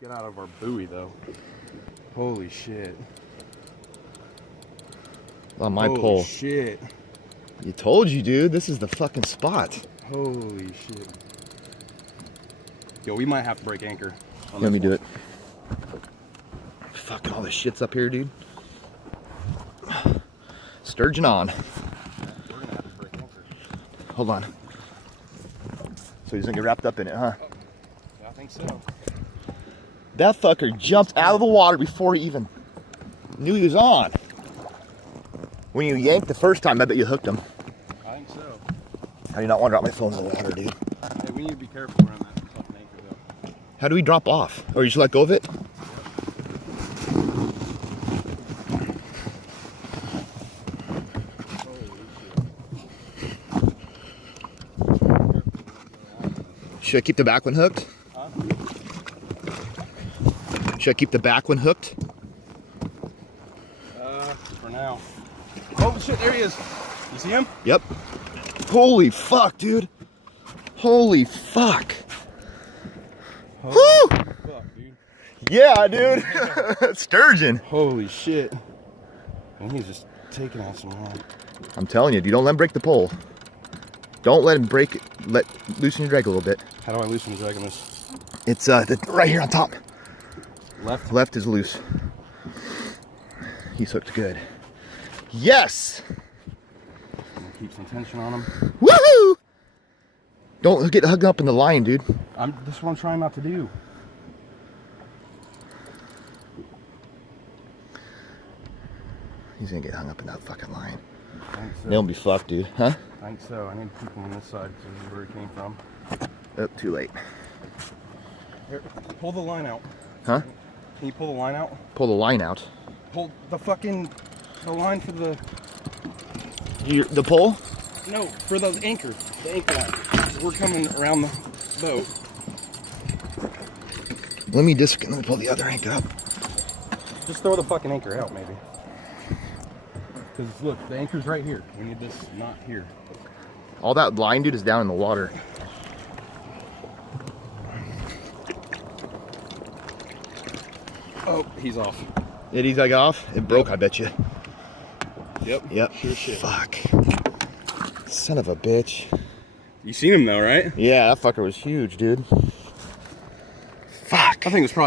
Get out of our buoy though. Holy shit. On my Holy pole. Shit. You told you, dude. This is the fucking spot. Holy shit. Yo, we might have to break anchor. Let me do it. Fucking all this shit's up here, dude. Sturgeon on. We're gonna have to break anchor. Hold on. So he's gonna get wrapped up in it, huh? Yeah, I think so. That fucker jumped out of the water before he even knew he was on. When you yanked the first time, I bet you hooked him. I think so. I do not want to drop my phone in the water, dude. Hey, we need to be careful around that fucking anchor though. How do we drop off? Or you just let go of it? Should I keep the back one hooked? Huh? Should I keep the back one hooked? For now. Oh shit, there he is. You see him? Yep. Holy fuck, dude. Holy fuck. Holy Woo! fuck, dude. Yeah, dude. Sturgeon. Holy shit. And he's just taking off some line. I'm telling you, dude, don't let him break the pole. Don't let him break it. Loosen your drag a little bit. How do I loosen the drag on this? It's right here on top. Left? Left is loose. He's hooked good. Yes! Keep some tension on him. Woohoo! Don't get hugged up in the line, dude. This is what I'm trying not to do. He's gonna get hung up in that fucking line. I think so. They'll be fucked, dude. Huh? I think so. I need to keep him on this side because this is where he came from. Oh, too late. Here, pull the line out. Huh? Can you pull the line out? Pull the line out. Pull the line for the... The pole? No, for the anchor. The anchor line. 'Cause we're coming around the boat. Let me pull the other anchor up. Just throw the fucking anchor out, maybe. Because look, the anchor's right here. We need this not here. All that line, dude, is down in the water. Oh, he's off. He's like off? It broke, I bet you. Yep. Yep. Sure shit. Fuck. Son of a bitch. You seen him though, right? Yeah, that fucker was huge, dude. Fuck. I think it was probably